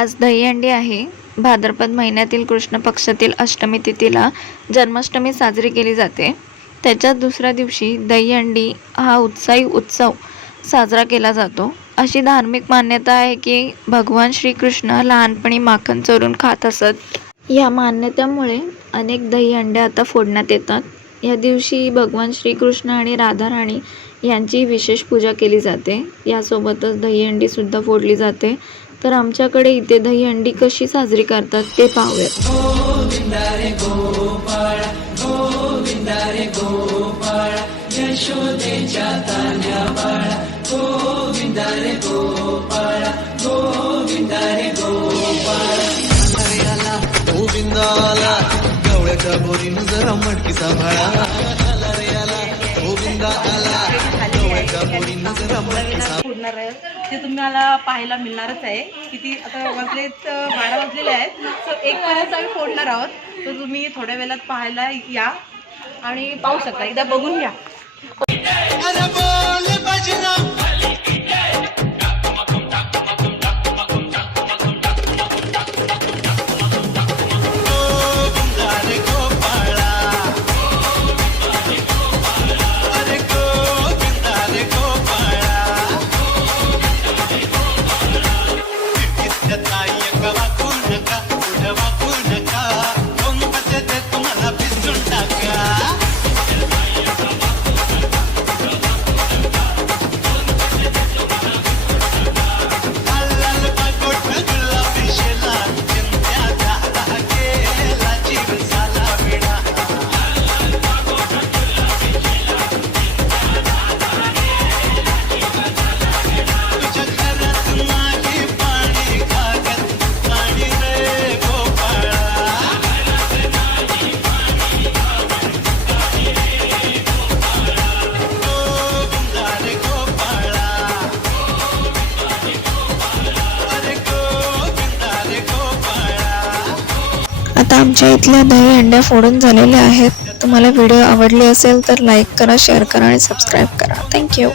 आज दहीहंडी आहे. भाद्रपद महिन्यातील कृष्ण पक्षातील अष्टमी तिथीला जन्माष्टमी साजरी केली जाते. त्याच्या दुसऱ्या दिवशी दहीहंडी हा उत्साही उत्सव साजरा केला जातो. अशी धार्मिक मान्यता आहे की भगवान श्रीकृष्ण लहानपणी माखण चोरून खात असत. या मान्यतेमुळे अनेक दहीहंड्या आता फोडण्यात येतात. या दिवशी भगवान श्रीकृष्ण आणि राधाराणी यांची विशेष पूजा केली जाते. यासोबतच दहीहंडीसुद्धा फोडली जाते. तर आमच्याकडे इथे दहीहंडी कशी साजरी करतात ते पाहूयात गोविंदा आहे. ते तुम्हाला पाहायला मिळणारच आहे. किती आता वाजलेच बारा वाजलेले आहेत. सो एक पर्यंत आम्ही फोडणार आहोत. तर तुम्ही थोड्या वेळात पाहायला या आणि पाहू शकता. एकदा बघून घ्या. आता आमच्या इथल्या दही अंड्या फोडून झालेल्या आहेत. तुम्हाला व्हिडिओ आवडली असेल तर लाईक करा शेअर करा आणि सबस्क्राईब करा. थँक्यू